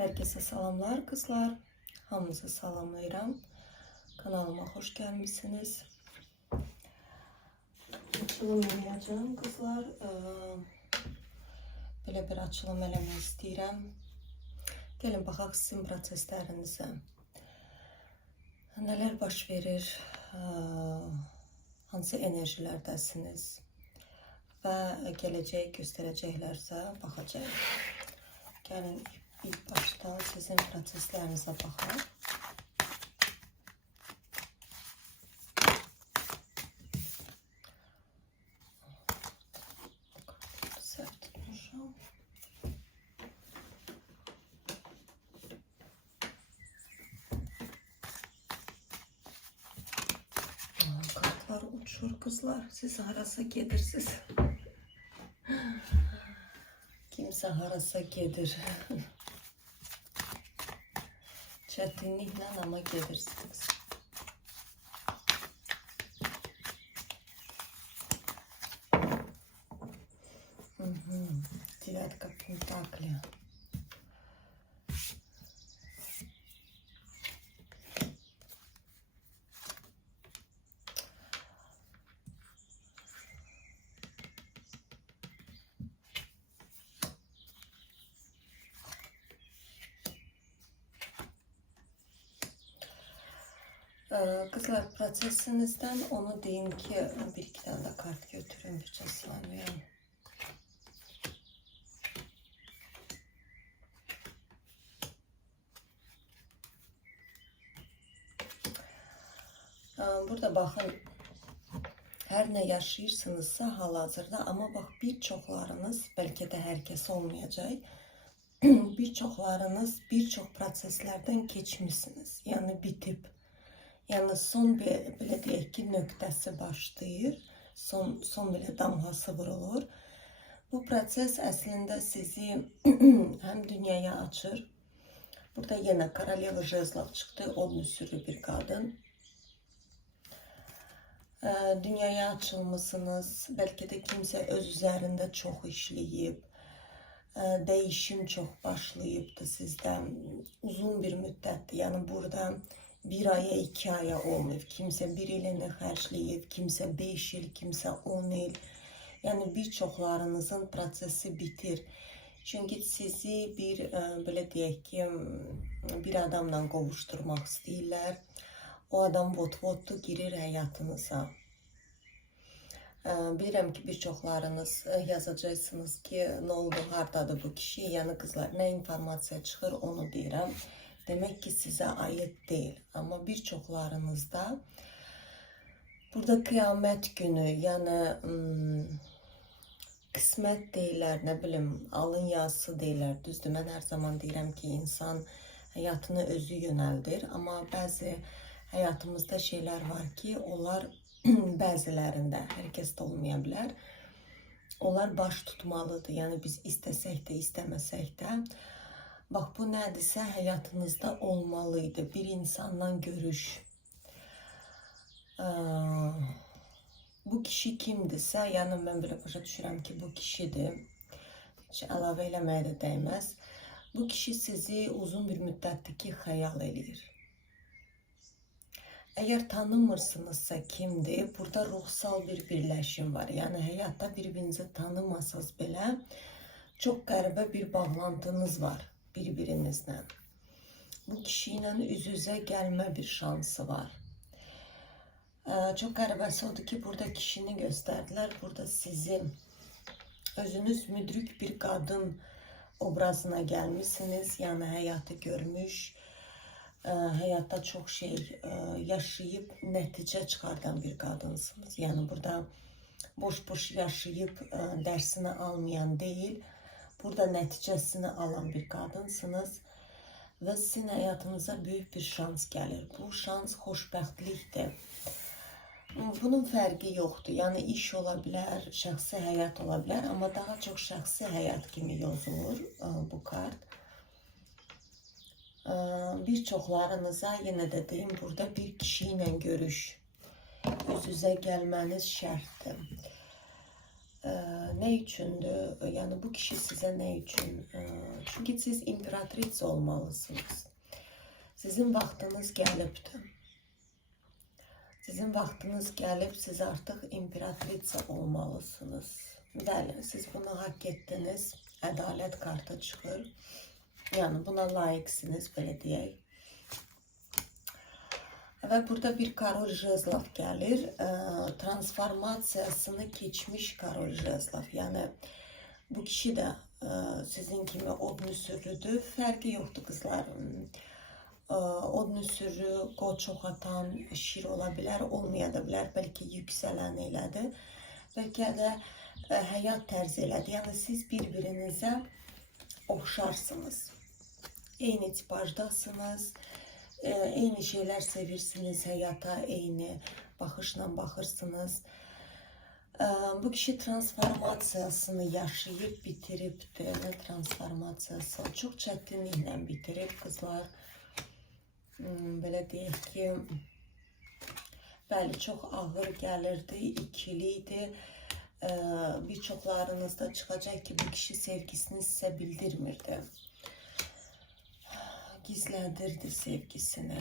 Herkese salamlar kızlar. Hamınızı salamlayıram. Kanalıma hoş gelmişsiniz. Açılım yapacağım kızlar. Böyle bir açılım eləmək istəyirəm. Gelin baxaq sizin proseslərinizə. Nələr baş verir? Hansı enerjilərdəsiniz? Və gələcək göstərəcəklərsə baxacağıq. Gəlin ilk başta sizin proseslərinizə baxaq. Sərt tutmuşam. Kartlar uçur kızlar. Siz harasa gedirsiniz. Kimse harasa gedir. Çətinliklə ama gedirsiniz. Девятка пентаклей. Kızlar prosesinizden onu deyin ki bir iki tane de kart götürün bir saniye. Burada bakın her ne yaşayırsınızsa hal-hazırda ama bak birçoklarınız belki de herkes olmayacak. Birçoklarınız birçok proseslerden geçmişsiniz. Yani bitip yani son bir belə deyək ki nöqtəsi başlayır. Son belə damğası vurulur. Bu proses əslində sizi həm dünyaya açır. Burada yenə Koroleva Jezlov çıxdı. Onun üsürlü bir qadın. Dünyaya açılmışsınız. Belki de kimse öz üzerinde çok işleyip, değişim çok başlayıbdı sizden. Uzun bir müddətdir. Yani burada bir aya, 2 aya olmuyor. Kimse bir ilini xərcləyib, kimse 5 yıl, kimse 10 yıl. Yani birçoklarınızın prosesi bitir. Çünkü sizi bir belə deyək ki, bir adamla qovuşturmaq istəyirlər. O adam vot-votlu girir həyatınıza. Bilirəm ki, birçoklarınız yazacaqsınız ki, ne oldu, hardadır bu kişi? Yani kızlar, ne informasiya çıxır onu deyirəm. Demek ki size ait değil. Ama birçoklarınızda burada kıyamet günü, yani kısmet deyirlər, ne bilim, alın yazısı deyirlər. Düzdür, mən hər zaman deyirəm ki, insan həyatını özü yönəldir. Ama bəzi hayatımızda şeyler var ki, onlar bəzilərində, hər kəsdə olmaya bilər. Onlar baş tutmalıdır. Yani biz istəsək də, istəməsək də. Bak bu nədirsə həyatınızda olmalıydı. Bir insanla görüş. Bu kişi kimdirsə, yəni mən belə başa düşürəm ki, bu kişidir. Heç əlavə eləməyə də dəyməz. Bu kişi sizi uzun bir müddətdir ki, xəyal eləyir. Eğer tanımırsınızsa kimdir, burada ruhsal bir birləşim var. Yani həyatda birbirinizi tanımasınız belə, çok qəribə bir bağlantınız var birbirinizlə. Bu kişiyle üz-üzə gəlmə bir şansı var. Çok qəribəsi odur ki, burada kişini göstərdilər. Burada sizin özünüz müdrik bir kadın obrazına gəlmişsiniz. Yani həyatı görmüş, hayatta çok şey yaşayıp netice çıkartan bir kadınsınız. Yani burada boş yaşayıp dersini almayan değil, burada neticesini alan bir kadınsınız. Ve sizin hayatınıza büyük bir şans gelir. Bu şans xoşbəxtlikdir. Bunun fərqi yoxdur. Yani iş olabilir, şəxsi həyat olabilir. Ama daha çok şəxsi həyat kimi yazılır bu kart. Birçoklarınıza yine de deyim, burada bir kişiyle görüş, yüz yüze gelmeniz şərtdir. Ne üçündür? Yani bu kişi size ne üçün? Çünkü siz imperatriz olmalısınız. Sizin vaxtınız gəlibdir. Sizin vaxtınız gəlib, siz artıq imperatriz olmalısınız. Bəli, siz bunu hak ettiniz. Ədalət kartı çıxır. Yani buna layiqsiniz, belə deyək. Ve burada bir Karol Jezlov gəlir. Transformasiyasını keçmiş Karol Jezlov. Yani bu kişi de sizin kimi od nüsürlüdür. Fərqi yoxdur qızlar. Od nüsürü, qoç çox atan, şir ola bilər, olmaya da bilər. Bəlkə yüksələn elədir. Bəlkə də həyat tərzi elədir. Yəni siz bir-birinizə oxşarsınız. Eyni tipajdasınız. Eyni şeyler sevirsiniz, hayata eyni baxışla baxırsınız. Bu kişi transformasiyasını yaşayıp bitiribdir. Ne transformasiyası? Çok çətinliklə bitirib qızlar. Belə deyək ki, bəli, çox ağır gəlirdi, ikiliydi. Birçoklarınızda çıxacaq ki, bu kişi sevgisini sizə bildirmirdi. Gizlədirdi sevgisini.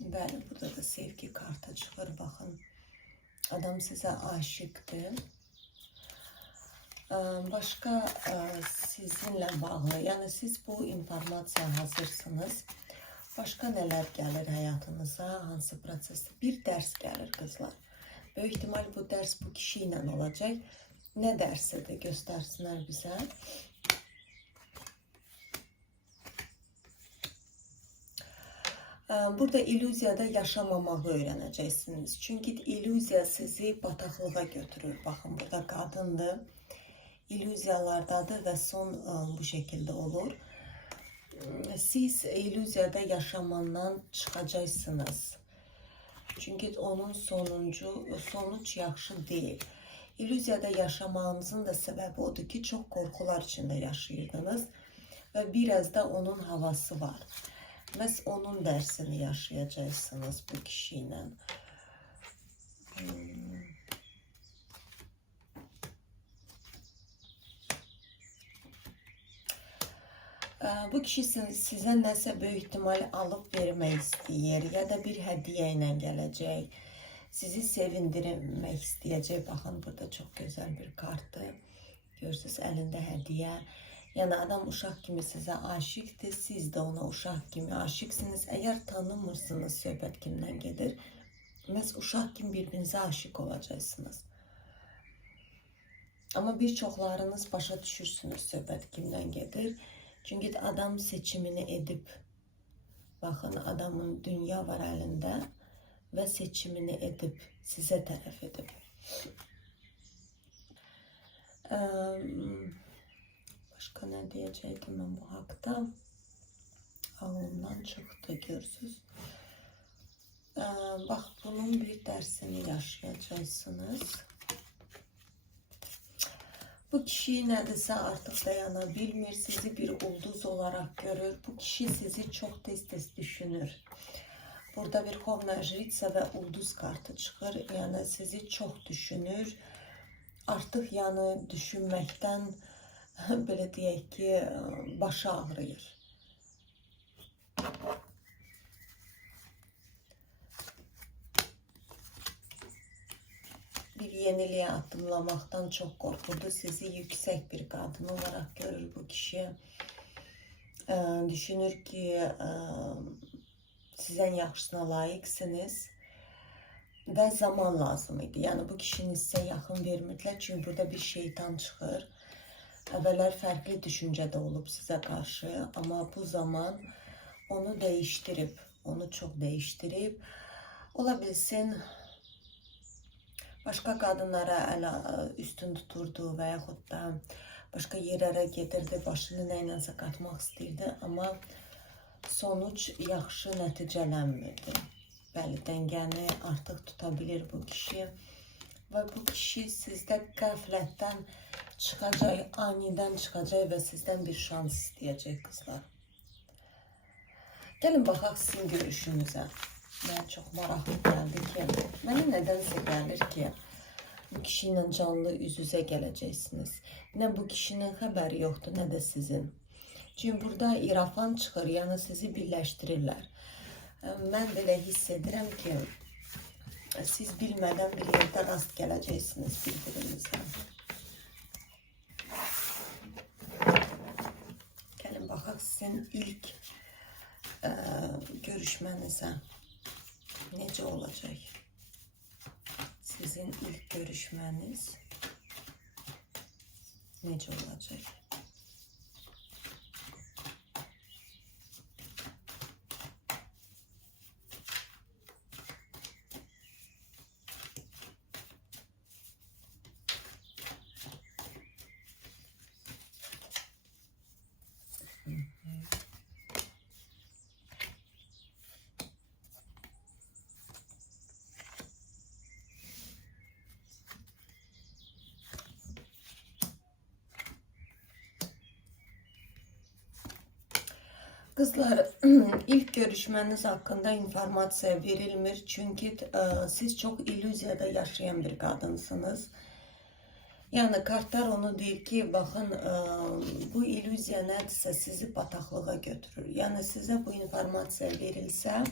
Bəli, burada da sevgi kartı çıxır, baxın. Adam sizə aşıqdır. Başqa sizinlə bağlı, yəni siz bu informasiya hazırsınız. Başqa nələr gəlir həyatınıza, hansı prosesdə? Bir dərs gəlir qızlar. Böyük ihtimal bu dərs bu kişi ilə olacaq. Nə dərsidir, göstərsinlər bizə. Burada illüziyada yaşamamağı öğreneceksiniz. Çünkü illüziya sizi bataklığa götürür. Bakın burada kadındır. İllüziyalardadır ve son bu şekilde olur. Siz illüziyada yaşamandan çıkacaksınız. Çünkü onun sonuç yaxşı değil. İllüziyada yaşamağınızın da sebebi odur ki çok korkular içinde yaşayırdınız. Ve biraz da onun havası var. Məhz onun dərsini yaşayacaksınız bu kişiyle. Bu kişi sizə nəsə böyük ihtimal alıb vermək istəyir ya da bir hədiyyə ilə gələcək. Sizi sevindirmək istəyəcək. Baxın, burada çox gözəl bir kartdır. Görürsünüz, əlində hədiyyə. Yani adam uşaq kimi sizə aşıqdır, siz də ona uşaq kimi aşıqsınız. Əgər tanımırsınız, söhbət kimdən gedir? Məhz uşaq kimi bir-birinizə aşıq olacaqsınız. Amma bir çoxlarınız başa düşürsünüz, söhbət kimdən gedir? Çünki adam seçimini edib. Baxın, adamın dünya var əlində və seçimini edib, sizə tərəf edib. Başka ne diyecektim ben bu hakta? Ağlımdan çıktı, görürsünüz. Bak, bunun bir dersini yaşayacaksınız. Bu kişi neredeyse artık dayanabilmir, sizi bir ulduz olarak görür. Bu kişi sizi çok tez düşünür. Burada bir Verxovna Jritsa ve ulduz kartı çıxır. Yani sizi çok düşünür. Artık yani düşünməkdən belə deyək ki, başı ağrıyır. Bir yeniliğe adımlamaktan çok korkurdu. Sizi yüksek bir kadın olarak görür bu kişi. Düşünür ki sizin yaxşısına layıksınız. Ve zaman lazım idi. Yani bu kişinin size yakın vermədilər. Çünkü burada bir şeytan çıxır. Əvvəllər fərqli düşüncədə olub sizə qarşı, amma bu zaman onu değiştirib, onu çox değiştirib. Ola bilsin, başqa qadınlara ələ üstün tuturdu və yaxud da başqa yerlərə gedirdi, başını nəyləsə qatmaq istəyirdi, amma sonuç yaxşı nəticələnmirdi. Bəli, dəngəni artıq tuta bilir bu kişi və bu kişi sizdə qəflətdən çıxacaq, aniden çıxacaq və sizdən bir şans istəyəcək qızlar. Gəlin baxaq sizin görüşünüzə. Mənə çox maraqlı gəldi ki, mənə nədənsə gəlir ki, Bu kişiyle canlı üz-üzə gələcəksiniz. Nə bu kişinin xəbəri yoxdur, nə də sizin. Çünki burada irafan çıxır, yəni sizi birləşdirirlər. Mən belə hiss edirəm ki, siz bilmədən bir yerdə rast gələcəksiniz bir-birinizlə. Gəlin baxaq sizin ilk görüşmənizə necə olacaq? Sizin ilk görüşməniz necə olacaq? Kızlar, ilk görüşmeniz hakkında informasiya verilmir. Çünkü siz çok illüzyada yaşayan bir kadınsınız. Yani kartlar onu deyir ki, bakın bu illüzya nədirsə sizi bataqlığa götürür. Yani size bu informasiya verilsə,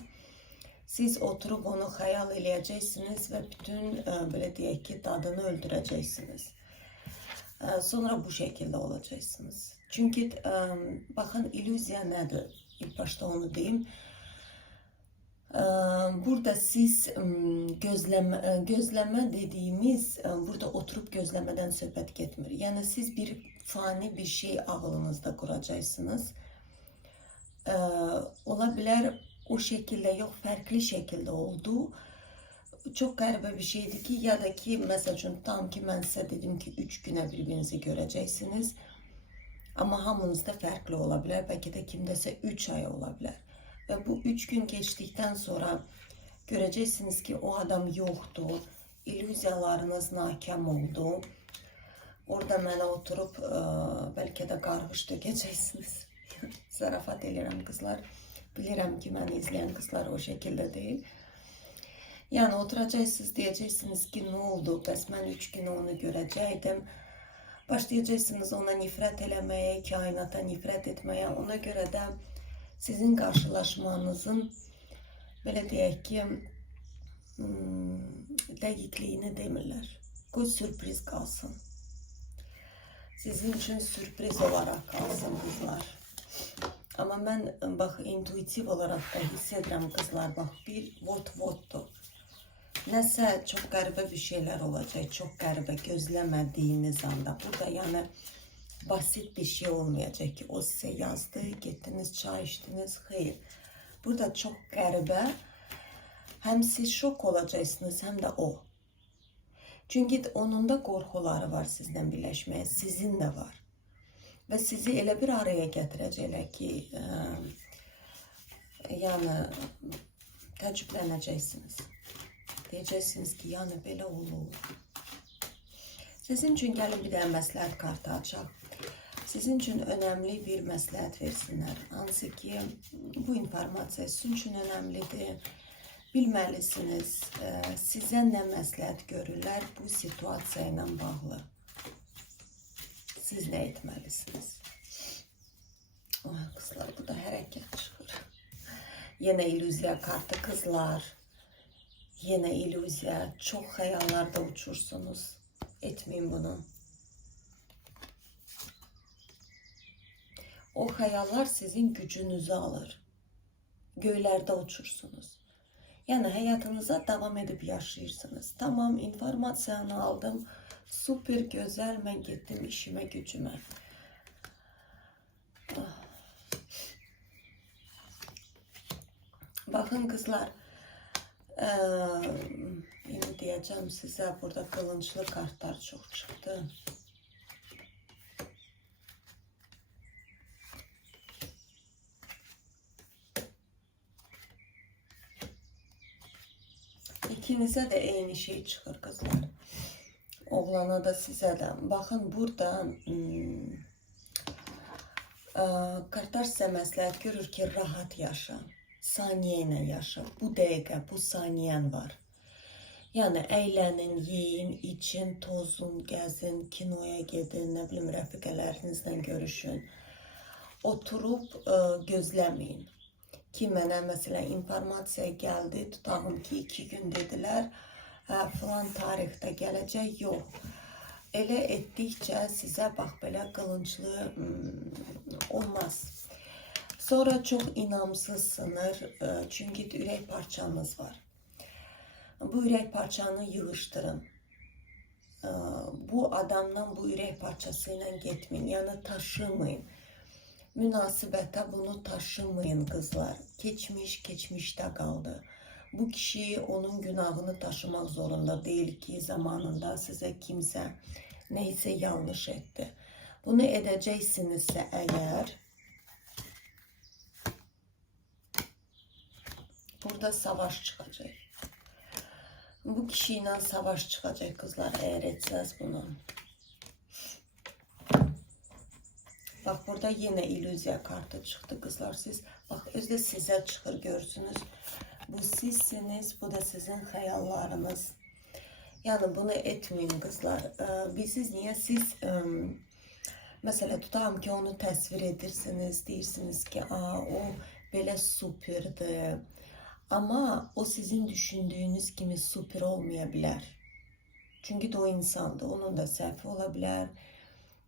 siz oturup onu xəyal eləyəcəksiniz və bütün belə deyək ki, dadını öldürəcəksiniz. Sonra bu şekilde olacaksınız. Çünkü bakın illüzya nedir? İlk başta onu diyeyim. Burada siz gözleme dediğimiz, burada oturup gözlemeden söhbət getmir. Yani siz bir fani bir şey ağlınızda kuracaksınız. Olabilir o şekilde yok, farklı şekilde oldu. Çok qəribə bir şeydi ki, ya da ki, məsələn, tam ki, mən sizə dedim ki, 3 günə birbirinizi görəcəksiniz. Amma hamınızda fərqli ola bilər, bəlkə də kimdəsə 3 ay ola bilər. Və bu 3 gün keçdikdən sonra görəcəksiniz ki, o adam yoxdur, illüziyalarınız nakam oldu. Orada mənə oturup bəlkə də qarğış dökəcəksiniz. Zarafat edirəm qızlar. Bilirəm ki, məni izləyən qızlar o şəkildə deyil. Yani oturacaksınız, diyeceksiniz ki ne oldu, bəs mən 3 gün onu görəcəkdim. Başlayacaksınız ona nifrət eləməyə, kainata nifrət etməyə. Ona görə də sizin qarşılaşmanızın, belə deyək ki, dəqiqliyini demirlər. Qoy sürpriz qalsın. Sizin üçün sürpriz olaraq qalsın qızlar. Amma mən, bax, intuitiv olaraq da hiss edirəm qızlar, bax, bir vot-votdur. Nəsə çox qəribə bir şeyler olacaq, çox qəribə gözləmədiyiniz anda. Burada yəni basit bir şey olmayacaq ki, o sizə yazdı, getdiniz, çay içdiniz, xeyr. Burada çox qəribə, həm siz şok olacaqsınız, həm də o. Çünki onun da qorxuları var sizlə birləşməyə, sizin də var. Və sizi elə bir araya gətirəcəklər ki, yəni təəccüblənəcəksiniz. Deyəcəksiniz ki, yəni belə olur. Sizin üçün gəlin bir dənə məsləhət kartı açaq. Sizin üçün önəmli bir məsləhət versinlər. Hansı ki, bu informasiya sizin üçün önəmlidir. Bilməlisiniz, sizə nə məsləhət görürlər bu situasiya ilə bağlı. Siz nə etməlisiniz? Qızlar, bu da hərəkət çıxır. Yenə illüziya kartı qızlar. Yine illüziya, çok xəyallarda uçursunuz. Etmeyin bunu. O xəyallar sizin gücünüzü alır. Göylərdə uçursunuz. Yani hayatınıza devam edip yaşayırsınız. Tamam, informasyonu aldım. Super güzel, ben gittim işime gücüme. Bakın kızlar. Yine diyeceğim size, burada kılınçlı kartlar çok çıktı. İkinize de aynı şey çıkır kızlar. Oğlana da size de. Bakın burada kartlar size məsləhət görür ki, rahat yaşa. Saniye ilə yaşa. Bu dəqiqə, bu saniyen var. Yəni əylənin, yeyin, için, tozun, gəzin, kinoya gedin, nə bilim rəfiqələrinizlə görüşün. Oturub gözləməyin ki, mənə məsələn informasiya gəldi, tutağım ki 2 gün dedilər, filan tarixdə gələcək, yox. Elə etdikcə sizə bax belə qılınclı olmaz. Sonra çox inamsızsınız, çünki ürək parçanız var. Bu ürək parçanı yığışdırın. Bu adamdan bu ürək parçası ilə getməyin, yəni taşımayın. Münasibətə bunu taşımayın qızlar. Keçmiş, keçmişdə qaldı. Bu kişi onun günahını taşımaq zorunda deyil ki, zamanında sizə kimsə neysə yanlış etdi. Bunu edəcəksinizsə əgər, burada savaş çıxacaq. Bu kişi ilə savaş çıxacaq qızlar, əgər etsəz bunu. Bax, burada yenə illüziya kartı çıxdı qızlar. Siz, bax, özdə sizə çıxır, görsünüz. Bu sizsiniz, bu da sizin xəyallarınız. Yəni, bunu etməyin qızlar. Siz niyə siz, məsələ tutağım ki, onu təsvir edirsiniz, deyirsiniz ki, o belə superdir. Amma o sizin düşündüyünüz kimi super olmaya bilər. Çünki də o insandır, onun da səhvi ola bilər,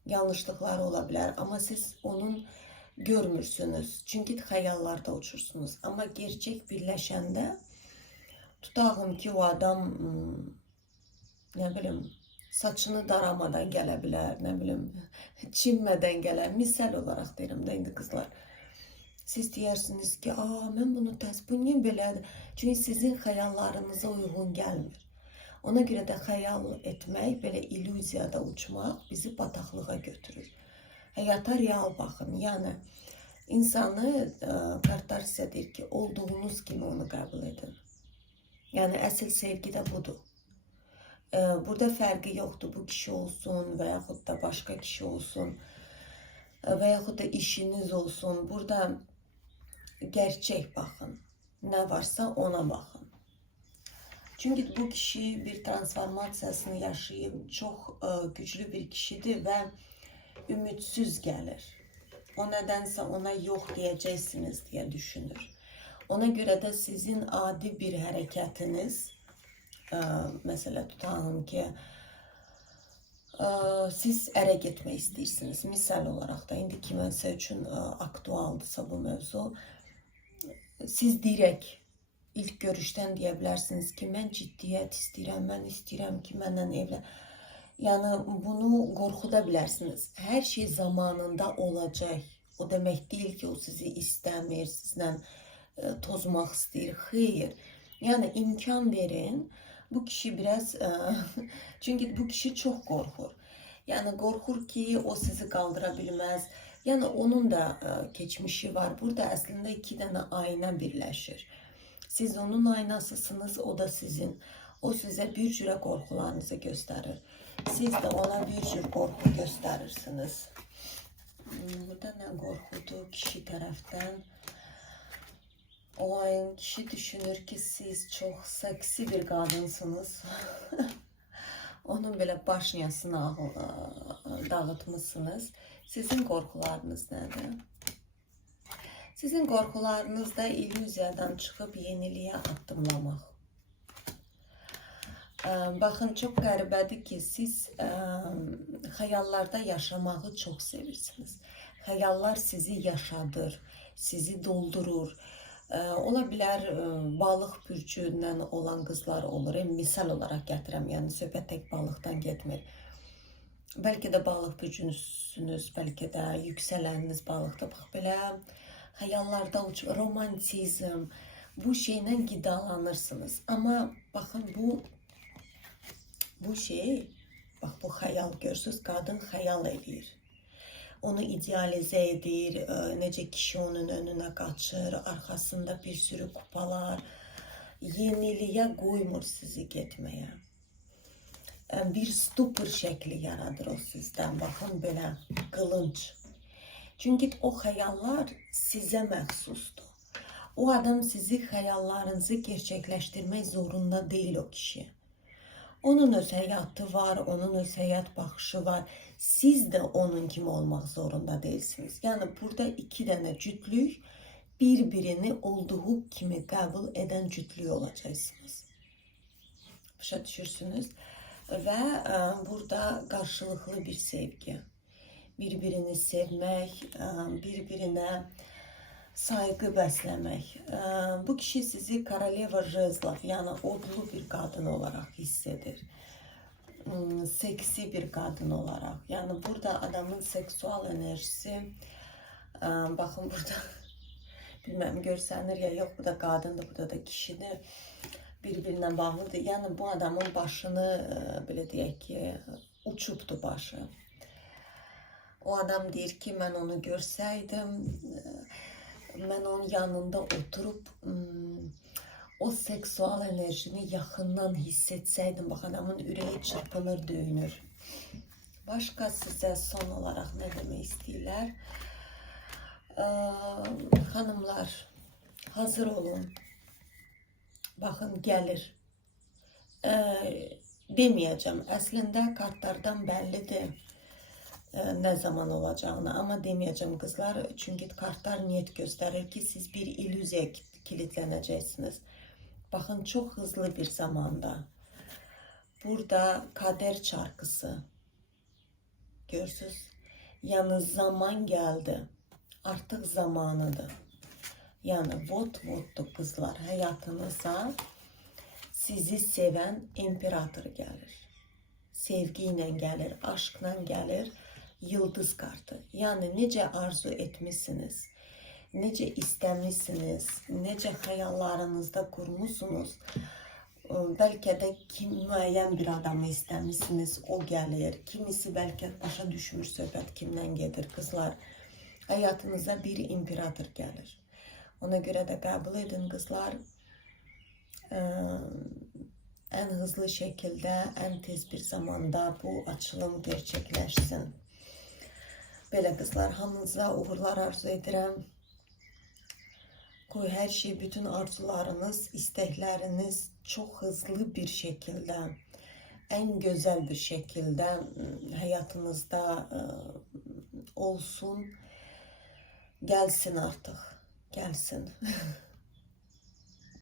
yanlışlıqları ola bilər. Amma siz onun görmürsünüz, çünki xəyallarda uçursunuz. Amma gerçək birləşəndə, tutağım ki, o adam, nə bilim, saçını daramadan gələ bilər, nə bilim, çinmədən gələr. Misal olaraq deyirəm də indi qızlar. Siz deyirsiniz ki, mən bunu bu niyə belədir? Çünki sizin xəyallarınıza uyğun gəlmir. Ona görə də xəyal etmək, belə illüziyada uçmaq bizi bataqlığa götürür. Həyata real baxın. Yəni, insanı kartlar sizə deyir ki, olduğunuz kimi onu qəbul edin. Yəni, əsl sevgi də budur. Burada fərqi yoxdur, bu kişi olsun və yaxud da başqa kişi olsun və yaxud da işiniz olsun. Burada gerçək baxın. Nə varsa ona baxın. Çünki bu kişi bir transformasiyasını yaşayıb, çox güclü bir kişidir və ümidsiz gəlir. O nədənsə ona yox deyəcəksiniz deyə düşünür. Ona görə də sizin adi bir hərəkətiniz, məsələ tutağım ki, siz ərə getmək istəyirsiniz. Misal olaraq da, indi kiməsə üçün aktualdırsa bu mövzu, siz direkt ilk görüşdən deyə bilərsiniz ki, mən ciddiyyət istəyirəm, mən istəyirəm ki, mənlə evlə. Yəni, bunu qorxuda bilərsiniz. Hər şey zamanında olacaq. O demək deyil ki, o sizi istəmir, sizlə tozmaq istəyir. Xeyr. Yəni, imkan verin. Bu kişi biraz, çünki bu kişi çox qorxur. Yəni, qorxur ki, o sizi qaldıra bilməz. Yəni, onun da keçmişi var. Burada əslində 2 dənə ayna birləşir. Siz onun aynasısınız, o da sizin. O sizə bir cürə qorxularınızı göstərir. Siz də ona bir cür qorxu göstərirsiniz. Burada nə qorxudur kişi tərəfdən? O ayın kişi düşünür ki, siz çox seksi bir qadınsınız. Onun belə başyasını dağıtmışsınız. Sizin qorxularınız nədir? Sizin qorxularınız da illüziyadan çıxıb yeniliyə addımlamaq. Baxın, çox qəribədir ki, siz xəyallarda yaşamağı çox sevirsiniz. Xəyallar sizi yaşadır, sizi doldurur. Ola bilər, balıq bürcündən olan qızlar olur. Misal olaraq gətirəm, yəni söhbət tək balıqdan getmir. Bəlkə də balıq bürcüsünüz, bəlkə də yüksələniniz balıqdır. Bax, belə xəyallarda romantizm, bu şeylə qidalanırsınız. Amma baxın, bu şey, bax, bu xəyal görürsünüz, qadın xəyal edir. Onu idealizə edir, necə kişi onun önünə qaçır, arxasında bir sürü kupalar, yeniliyə qoymur sizi getməyə. Bir stupor şəkli yaradır o sizdən, baxın belə, qılınc. Çünki o xəyallar sizə məxsusdur. O adam sizi xəyallarınızı gerçəkləşdirmək zorunda deyil o kişi. Onun öz həyatı var, onun öz həyat baxışı var. Siz de onun kimi olmaq zorunda değilsiniz. Yani burada iki dənə cütlük bir-birini olduğu kimi qəbul edən cütlük olacaqsınız. Başa düşürsünüz. Və burada qarşılıqlı bir sevgi. Bir-birini sevmək, bir-birinə saygı bəsləmək. Bu kişi sizi Koroleva Jezlov, yəni odlu bir qadın olaraq hiss edir. Seksi bir qadın olaraq. Yəni burada adamın seksual enerjisi, baxın burada bilməm görsənir ya yox, bu da qadındır, burada da kişidir. Bir-birinə bağlıdır. Yəni bu adamın başını belə deyək ki, uçubdu başı. O adam deyir ki, mən onu görsəydim, mən onun yanında oturup o seksual enerjini yaxından hiss etsəydim. Bax, adamın ürəyi çırpınır, döyünür. Başqa sizə son olaraq nə demək istəyirlər? Xanımlar, hazır olun. Baxın, gəlir. Deməyəcəm. Əslində kartlardan bəllidir nə zaman olacağını, amma deməyəcəm qızlar, çünki kartlar niyet göstərir ki, siz bir illüziya kilitlənəcəksiniz. Baxın, çox hızlı bir zamanda. Burada kader çarkısı. Görsünüz. Yəni zaman gəldi. Artıq zamanıdır. Yəni vot-votdur qızlar. Həyatınıza sizi sevən imperator gəlir. Sevgi ilə gəlir, aşkla gəlir. Yıldız kartı. Yəni necə arzu etmişsiniz, necə istəmişsiniz, necə xəyallarınızda qurmuşsunuz. Bəlkə də müəyyən bir adamı istəmişsiniz, o gəlir. Kimisi bəlkə başa düşmür söhbət kimdən gedir. Qızlar, həyatınıza bir imperator gəlir. Ona görə də qəbul edin qızlar. Ən hızlı şəkildə, ən tez bir zamanda bu açılım gerçəkləşsin. Belə qızlar, hamınıza uğurlar arzu edirəm. Qoy hər şey, bütün arzularınız, istəkləriniz çox hızlı bir şəkildə, ən gözəl bir şəkildə həyatınızda olsun. Gəlsin artıq, gəlsin.